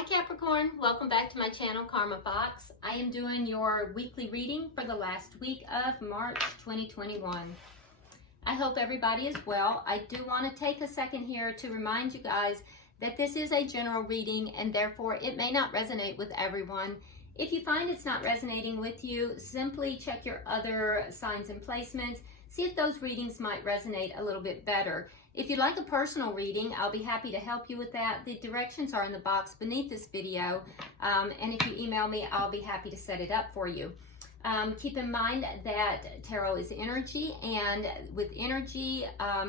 Hi Capricorn, welcome back to my channel, Karma Fox. I am doing your weekly reading for the last week of March 2021. I hope everybody is well. I do want to take a second here to remind you guys that this is a general reading and therefore it may not resonate with everyone. If you find it's not resonating with you, simply check your other signs and placements. See if those readings might resonate a little bit better. If you'd like a personal reading, I'll be happy to help you with that. The directions are in the box beneath this video. And if you email me, I'll be happy to set it up for you. Keep in mind that tarot is energy, and with energy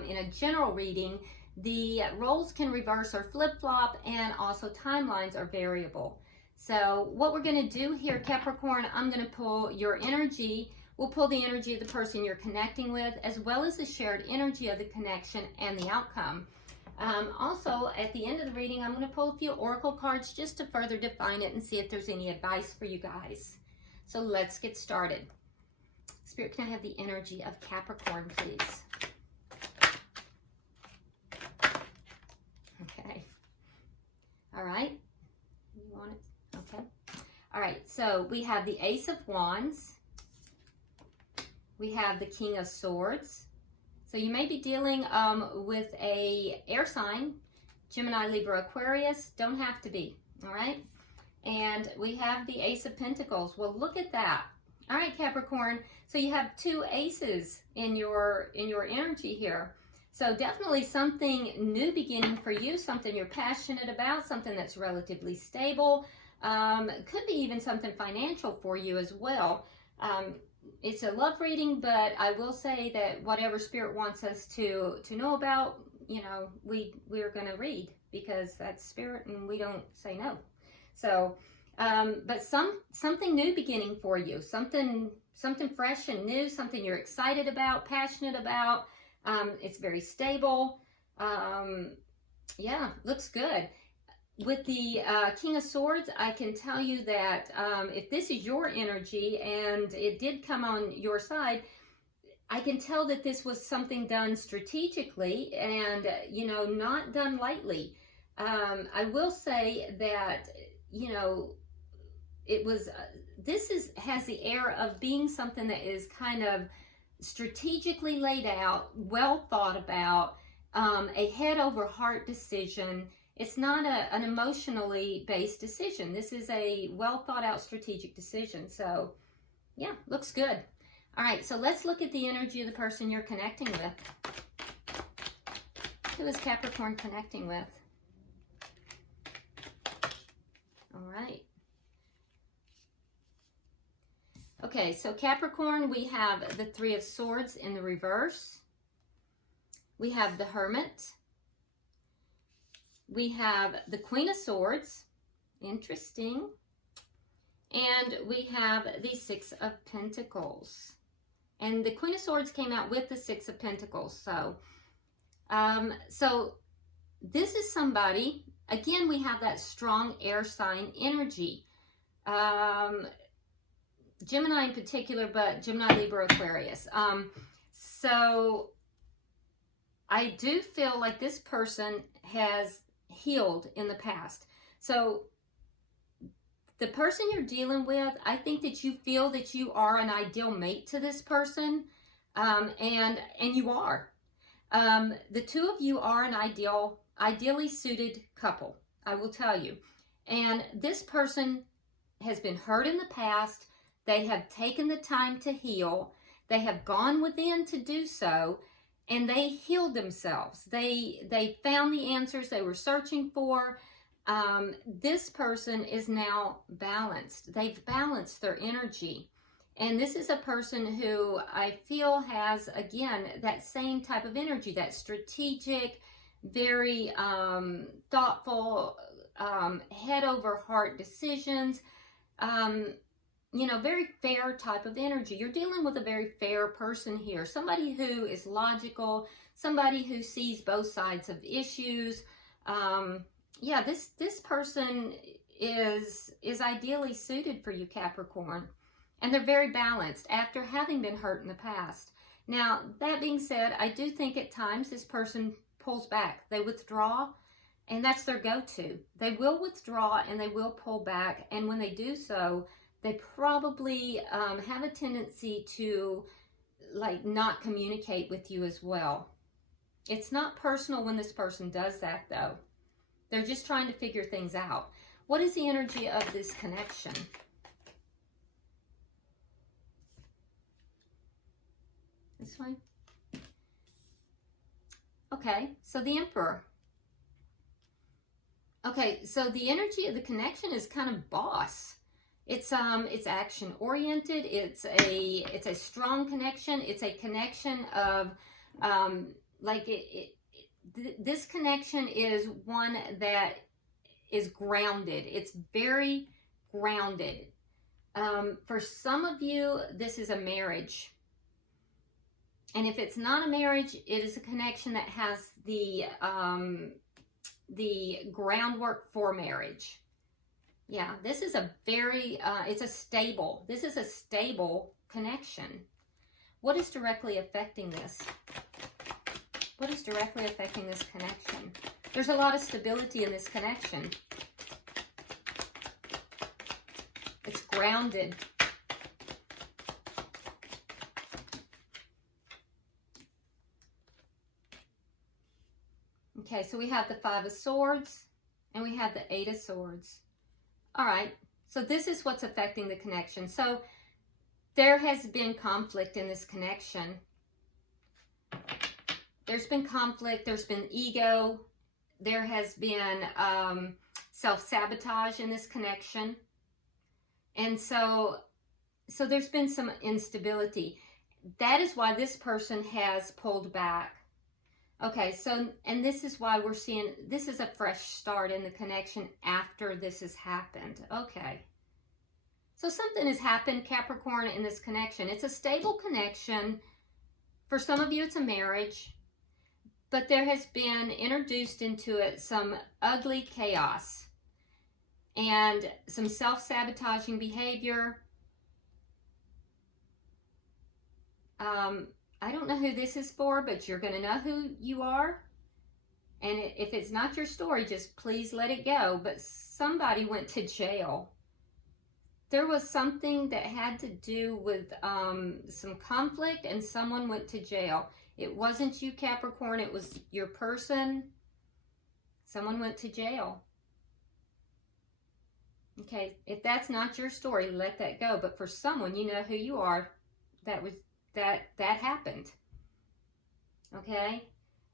in a general reading, the roles can reverse or flip-flop, and also timelines are variable. So what we're going to do here, Capricorn, I'm going to pull your energy. We'll pull the energy of the person you're connecting with, as well as the shared energy of the connection and the outcome. Also, at the end of the reading, I'm going to pull a few oracle cards just to further define it and see if there's any advice for you guys. So let's get started. Spirit, can I have the energy of Capricorn, please? Okay. All right. You want it? Okay. All right. So we have the Ace of Wands. We have the King of Swords. So you may be dealing with a air sign, Gemini, Libra, Aquarius. Don't have to be, all right? And we have the Ace of Pentacles. Well, look at that. All right, Capricorn. So you have two aces in your energy here. So definitely something new beginning for you, something you're passionate about, something that's relatively stable. Could be even something financial for you as well. It's a love reading, but I will say that whatever Spirit wants us to know about, you know, we're going to read, because that's Spirit and we don't say no. So, but something new beginning for you, something fresh and new, something you're excited about, passionate about. It's very stable. Yeah, looks good. With the King of Swords, I can tell you that if this is your energy and it did come on your side, I can tell that this was something done strategically and, you know, not done lightly. I will say that, you know, it was, has the air of being something that is kind of strategically laid out, well thought about, a head over heart decision. It's not an emotionally based decision. This is a well thought out strategic decision. So yeah, looks good. All right, so let's look at the energy of the person you're connecting with. Who is Capricorn connecting with? All right. Okay, so Capricorn, we have the Three of Swords in the reverse. We have the Hermit. We have the Queen of Swords, interesting, and we have the Six of Pentacles. And the Queen of Swords came out with the Six of Pentacles. So, so this is somebody, again, we have that strong air sign energy. Gemini in particular, but Gemini, Libra, Aquarius. So I do feel like this person has healed in the past. So the person you're dealing with, I think that you feel that you are an ideal mate to this person, and you are. The two of you are an ideally suited couple, I will tell you. And this person has been hurt in the past. They have taken the time to heal. They have gone within to do so. And they healed themselves. They found the answers they were searching for. This person is now balanced. They've balanced their energy. And this is a person who I feel has, again, that same type of energy, that strategic, very thoughtful, head over heart decisions. You know, very fair type of energy. You're dealing with a very fair person here. Somebody who is logical, somebody who sees both sides of issues. Yeah, this person is ideally suited for you, Capricorn. And they're very balanced after having been hurt in the past. Now, that being said, I do think at times this person pulls back. They withdraw And that's their go-to. They will withdraw and they will pull back. And when they do so, they probably have a tendency to like not communicate with you as well. It's not personal when this person does that though. They're just trying to figure things out. What is the energy of this connection? This way. Okay, so the Emperor. Okay, so the energy of the connection is kind of boss. It's action oriented. It's a strong connection. It's a connection of this connection is one that is grounded. It's very grounded. For some of you, this is a marriage. And if it's not a marriage, it is a connection that has the groundwork for marriage. Yeah, this is a very, this is a stable connection. What is directly affecting this? What is directly affecting this connection? There's a lot of stability in this connection. It's grounded. Okay, so we have the Five of Swords and we have the Eight of Swords. All right, so this is what's affecting the connection. So there has been conflict in this connection. There's been conflict, there's been ego, there has been self-sabotage in this connection. And so there's been some instability. That is why this person has pulled back. Okay, so, and this is why we're seeing, this is a fresh start in the connection after this has happened. Okay. So something has happened, Capricorn, in this connection. It's a stable connection. For some of you, it's a marriage. But there has been introduced into it some ugly chaos and some self-sabotaging behavior. I don't know who this is for, but you're going to know who you are. And if it's not your story, just please let it go. But somebody went to jail. There was something that had to do with some conflict, and someone went to jail. It wasn't you, Capricorn. It was your person. Someone went to jail. Okay, if that's not your story, let that go. But for someone, you know who you are, that happened. Okay?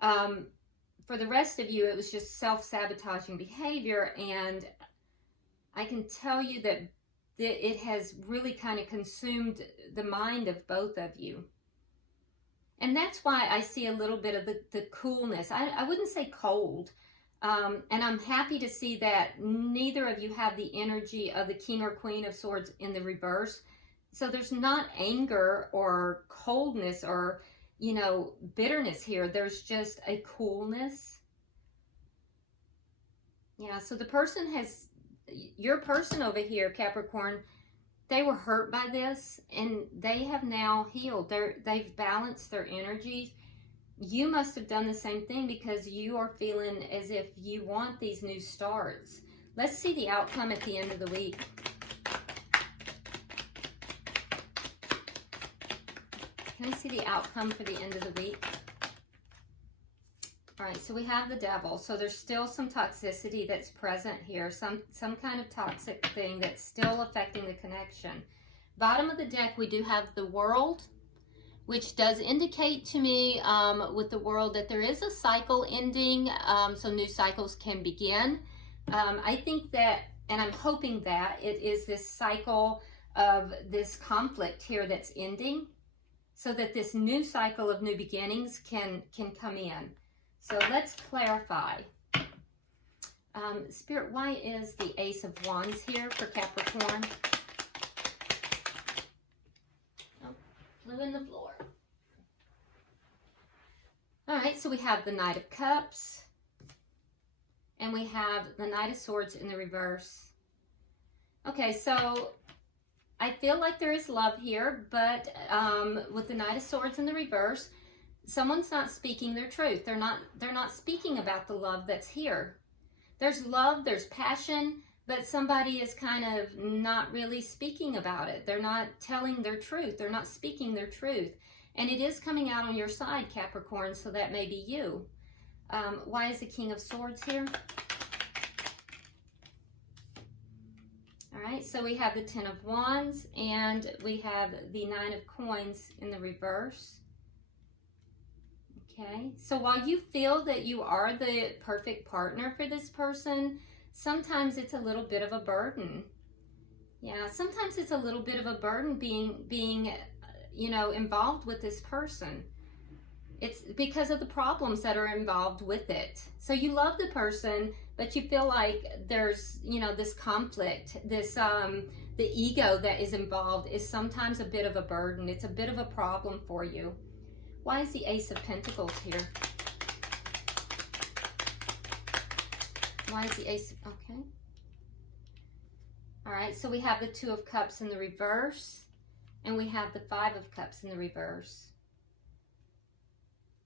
For the rest of you, it was just self-sabotaging behavior, and I can tell you that it has really kind of consumed the mind of both of you. And that's why I see a little bit of the coolness. I wouldn't say cold. And I'm happy to see that neither of you have the energy of the King or Queen of Swords in the reverse. So there's not anger or coldness or, you know, bitterness here. There's just a coolness. Yeah, so the person has, your person over here, Capricorn, they were hurt by this and they have now healed. They've balanced their energies. You must have done the same thing because you are feeling as if you want these new starts. Let's see the outcome at the end of the week. Can we see the outcome for the end of the week? All right, so we have the Devil. So there's still some toxicity that's present here, some kind of toxic thing that's still affecting the connection. Bottom of the deck, we do have the World, which does indicate to me with the World that there is a cycle ending, so new cycles can begin. I think that, and I'm hoping that it is this cycle of this conflict here that's ending, so that this new cycle of new beginnings can come in. So let's clarify. Spirit, why is the Ace of Wands here for Capricorn? Oh, flew in the floor. All right, so we have the Knight of Cups. And we have the Knight of Swords in the reverse. Okay, so I feel like there is love here, but with the Knight of Swords in the reverse, someone's not speaking their truth. They're not speaking about the love that's here. There's love, there's passion, but somebody is kind of not really speaking about it. They're not telling their truth. They're not speaking their truth. And it is coming out on your side, Capricorn, so that may be you. Why is the King of Swords here? All right, so we have the Ten of Wands, and we have the Nine of Coins in the reverse. Okay, so while you feel that you are the perfect partner for this person, sometimes it's a little bit of a burden. Yeah, sometimes it's a little bit of a burden being you know, involved with this person. It's because of the problems that are involved with it. So you love the person, but you feel like there's, you know, this conflict, this, the ego that is involved is sometimes a bit of a burden. It's a bit of a problem for you. Why is the Ace of Pentacles here? Why is the Ace? Okay. All right, so we have the Two of Cups in the reverse, and we have the Five of Cups in the reverse.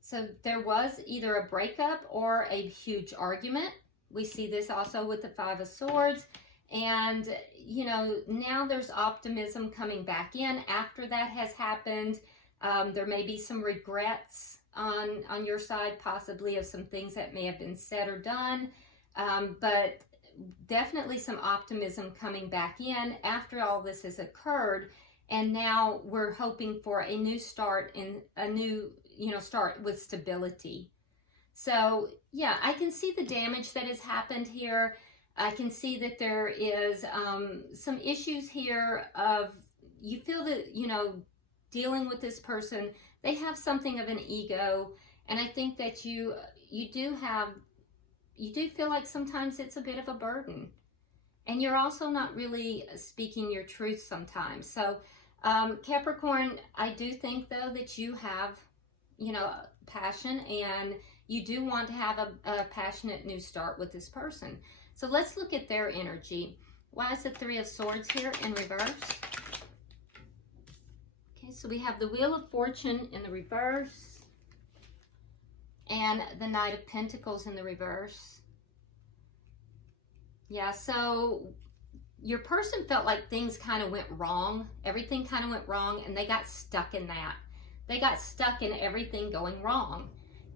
So there was either a breakup or a huge argument. We see this also with the Five of Swords. And, you know, now there's optimism coming back in after that has happened. There may be some regrets on your side, possibly, of some things that may have been said or done. But definitely some optimism coming back in after all this has occurred. And now we're hoping for a new start, in a new, you know, start with stability. So yeah, I can see the damage that has happened here. I can see that there is some issues here of, you feel that, you know, dealing with this person, they have something of an ego. And I think that you do feel like sometimes it's a bit of a burden. And you're also not really speaking your truth sometimes. So Capricorn, I do think though that you have, you know, passion, and you do want to have a passionate new start with this person. So let's look at their energy. Why is the Three of Swords here in reverse? Okay, so we have the Wheel of Fortune in the reverse, and the Knight of Pentacles in the reverse. Yeah, so your person felt like things kind of went wrong. Everything kind of went wrong, and they got stuck in that. They got stuck in everything going wrong.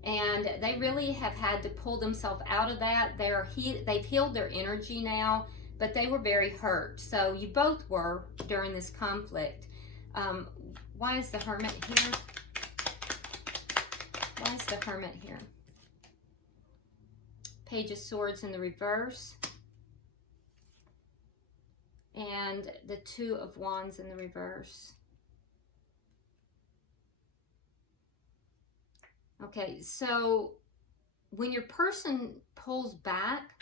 And they really have had to pull themselves out of that. They've healed their energy now, but they were very hurt. So you both were during this conflict. Why is the Hermit here? Why is the Hermit here? Page of Swords in the reverse, and the Two of Wands in the reverse. Okay, so when your person pulls back,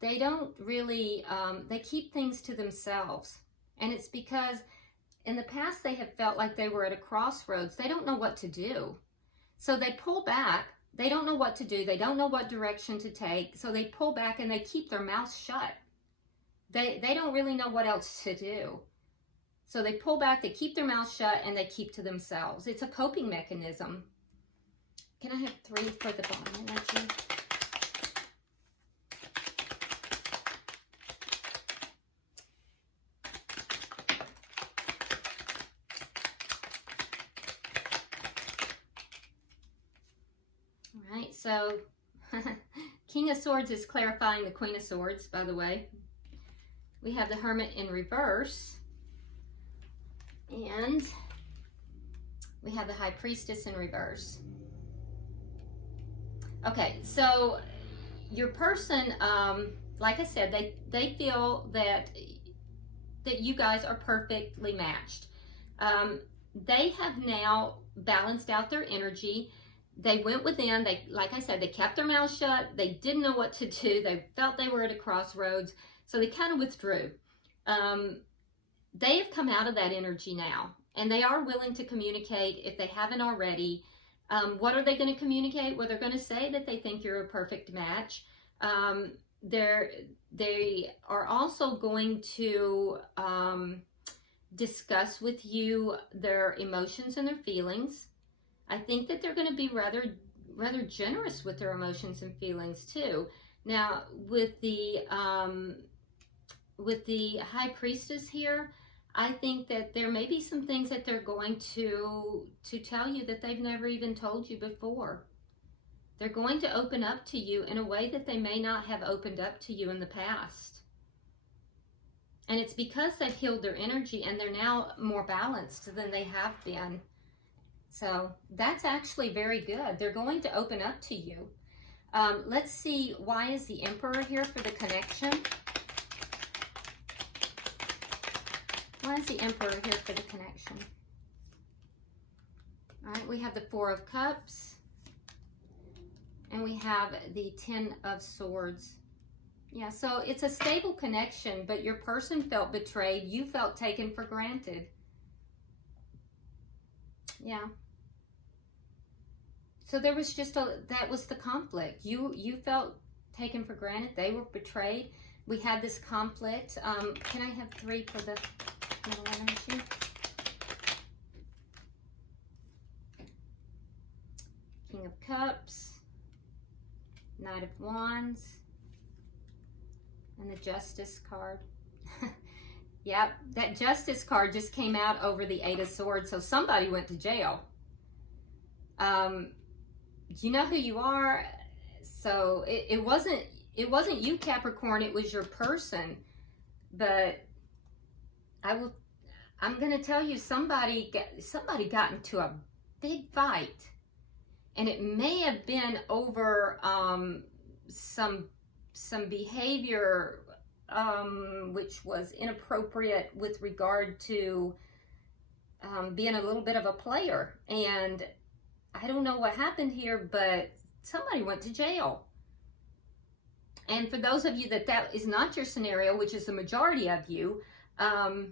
they don't really, they keep things to themselves. And it's because in the past they have felt like they were at a crossroads. They don't know what to do. So they pull back. They don't know what to do. They don't know what direction to take. So they pull back and they keep their mouths shut. They don't really know what else to do. So they pull back, they keep their mouths shut, and they keep to themselves. It's a coping mechanism. Can I have 3 for the bottom energy? All right, so King of Swords is clarifying the Queen of Swords, by the way. We have the Hermit in reverse, and we have the High Priestess in reverse. Okay, so your person, like I said, they feel that you guys are perfectly matched. They have now balanced out their energy. They went within. Like I said, they kept their mouths shut. They didn't know what to do. They felt they were at a crossroads, so they kind of withdrew. They have come out of that energy now, and they are willing to communicate if they haven't already. What are they going to communicate? Well, they're going to say that they think you're a perfect match. They are also going to discuss with you their emotions and their feelings. I think that they're going to be rather generous with their emotions and feelings too. Now, with the High Priestess here, I think that there may be some things that they're going to tell you that they've never even told you before. They're going to open up to you in a way that they may not have opened up to you in the past. And it's because they've healed their energy and they're now more balanced than they have been. So that's actually very good. They're going to open up to you. Let's see, why is the Emperor here for the connection? Why is the Emperor here for the connection? All right, we have the Four of Cups. And we have the Ten of Swords. Yeah, so it's a stable connection, but your person felt betrayed. You felt taken for granted. Yeah. So there was just that was the conflict. You felt taken for granted. They were betrayed. We had this conflict. Can I have 3 for the middle energy? King of Cups, Knight of Wands, and the Justice card. Yep, that Justice card just came out over the 8 of Swords, so somebody went to jail. You know who you are? So it wasn't you, Capricorn, it was your person. But I'm going to tell you, somebody got into a big fight. And it may have been over some behavior which was inappropriate with regard to being a little bit of a player. And I don't know what happened here, but somebody went to jail. And for those of you that is not your scenario, which is the majority of you, the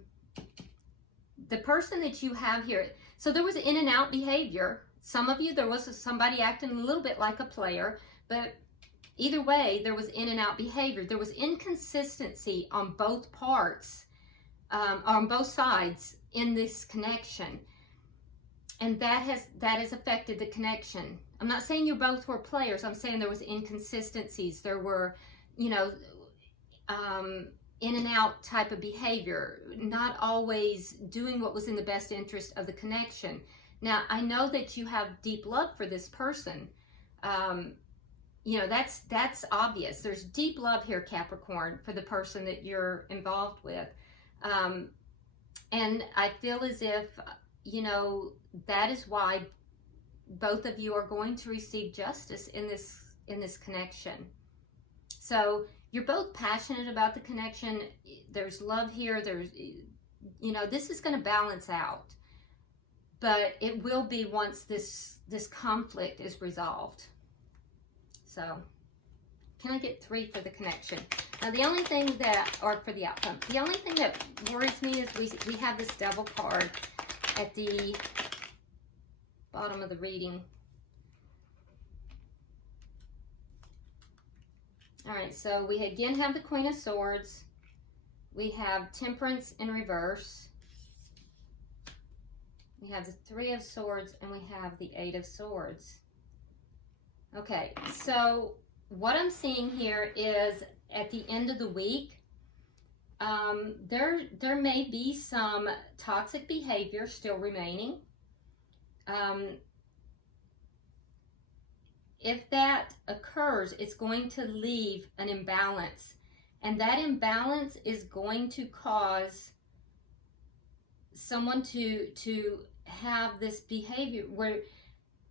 person that you have here, so there was in and out behavior. Some of you, there was somebody acting a little bit like a player, but either way, there was in and out behavior. There was inconsistency on both parts, on both sides in this connection. And that has affected the connection. I'm not saying you both were players. I'm saying there was inconsistencies. There were, you know, in and out type of behavior, not always doing what was in the best interest of the connection. Now, I know that you have deep love for this person. You know, that's obvious. There's deep love here, Capricorn, for the person that you're involved with. And I feel as if, you know, that is why both of you are going to receive justice in this connection. So you're both passionate about the connection. There's love here. There's, you know, this is going to balance out. But it will be once this conflict is resolved. So, can I get 3 for the connection? Now, the only thing or for the outcome, the only thing that worries me is we have this Devil card at the bottom of the reading. All right, so we again have the Queen of Swords. We have Temperance in reverse. We have the 3 of Swords, and we have the 8 of Swords. Okay, so what I'm seeing here is at the end of the week, there may be some toxic behavior still remaining. If that occurs, it's going to leave an imbalance, and that imbalance is going to cause someone to have this behavior where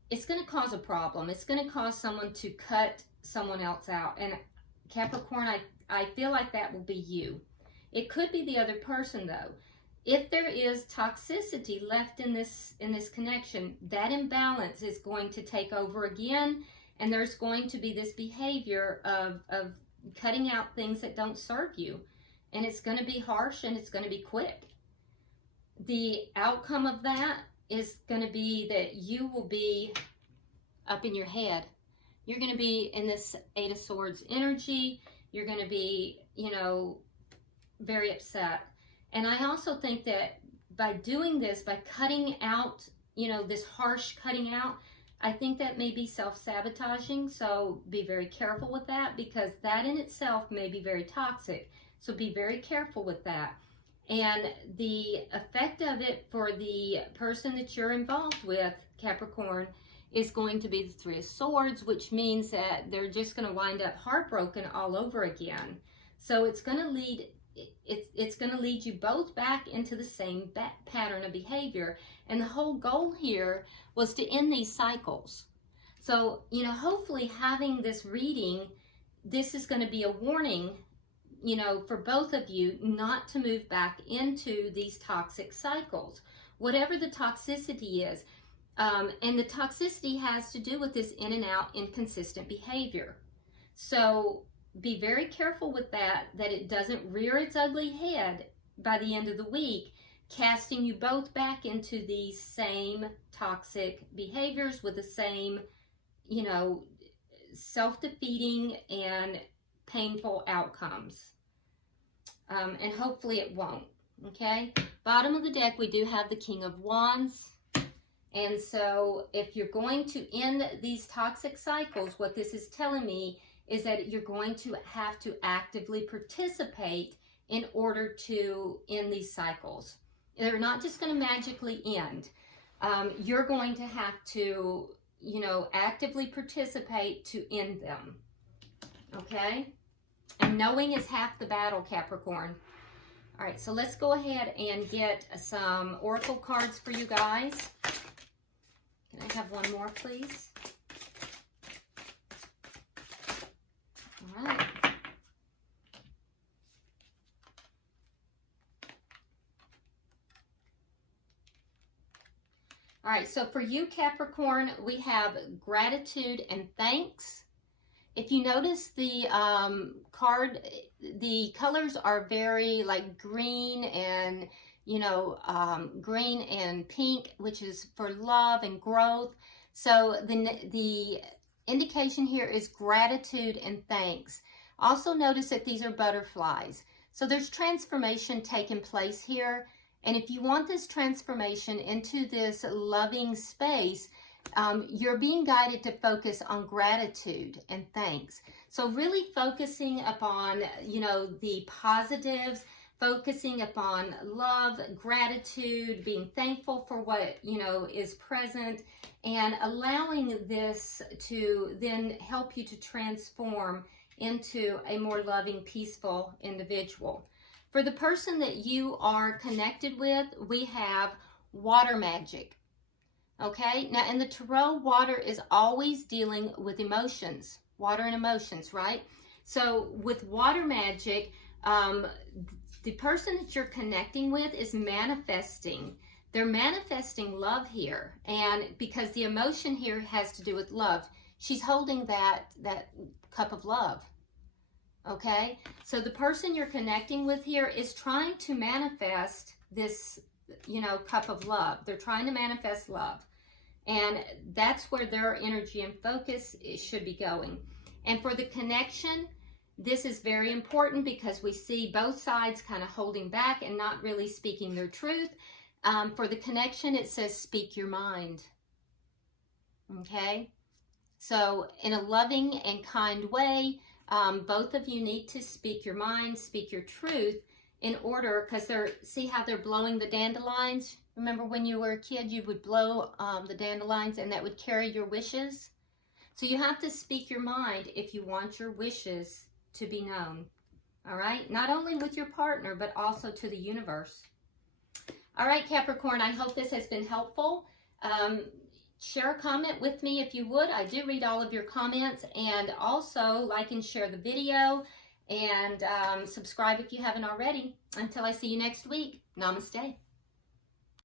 it's going to cause a problem. It's going to cause someone to cut someone else out. And Capricorn, I feel like that will be you. It could be the other person, though. If there is toxicity left in this connection, that imbalance is going to take over again, and there's going to be this behavior of cutting out things that don't serve you. And it's going to be harsh, and it's going to be quick. The outcome of that is going to be that you will be up in your head. You're going to be in this 8 of Swords energy. You're going to be, you know, very upset. And I also think that by doing this, by cutting out, you know, this harsh cutting out, I think that may be self-sabotaging, so be very careful with that, because that in itself may be very toxic. So be very careful with that. And the effect of it for the person that you're involved with, Capricorn, is going to be the Three of Swords, which means that they're just going to wind up heartbroken all over again. So it's going to lead you both back into the same pattern of behavior. And the whole goal here was to end these cycles. So, you know, hopefully having this reading, this is going to be a warning, you know, for both of you not to move back into these toxic cycles, whatever the toxicity is. And the toxicity has to do with this in and out inconsistent behavior. So be very careful with that it doesn't rear its ugly head by the end of the week, casting you both back into these same toxic behaviors with the same, you know, self-defeating and painful outcomes. And hopefully it won't, okay? Bottom of the deck, we do have the King of Wands. And so if you're going to end these toxic cycles, what this is telling me is that you're going to have to actively participate in order to end these cycles. They're not just going to magically end. You're going to have to, you know, actively participate to end them. Okay? And knowing is half the battle, Capricorn. All right, so let's go ahead and get some oracle cards for you guys. Can I have one more, please? All right. All right, so for you, Capricorn, we have gratitude and thanks. If you notice the card, the colors are very like green and, you know, green and pink, which is for love and growth. So the indication here is gratitude and thanks. Also notice that these are butterflies. So there's transformation taking place here. And if you want this transformation into this loving space, you're being guided to focus on gratitude and thanks. So really focusing upon, you know, the positives, focusing upon love, gratitude, being thankful for what, you know, is present, and allowing this to then help you to transform into a more loving, peaceful individual. For the person that you are connected with, we have water magic. Okay, now in the tarot, water is always dealing with emotions, water and emotions, right? So with water magic, the person that you're connecting with is manifesting. They're manifesting love here. And because the emotion here has to do with love, she's holding that cup of love. Okay, so the person you're connecting with here is trying to manifest this, you know, cup of love. They're trying to manifest love. And that's where their energy and focus should be going. And for the connection, this is very important because we see both sides kind of holding back and not really speaking their truth. For the connection, it says speak your mind. Okay? So in a loving and kind way, both of you need to speak your mind, speak your truth in order, because see how they're blowing the dandelions? Remember when you were a kid, you would blow the dandelions and that would carry your wishes? So you have to speak your mind if you want your wishes to be known. All right? Not only with your partner, but also to the universe. All right, Capricorn, I hope this has been helpful. Share a comment with me if you would. I do read all of your comments, and also like and share the video, and subscribe if you haven't already. Until I see you next week, namaste.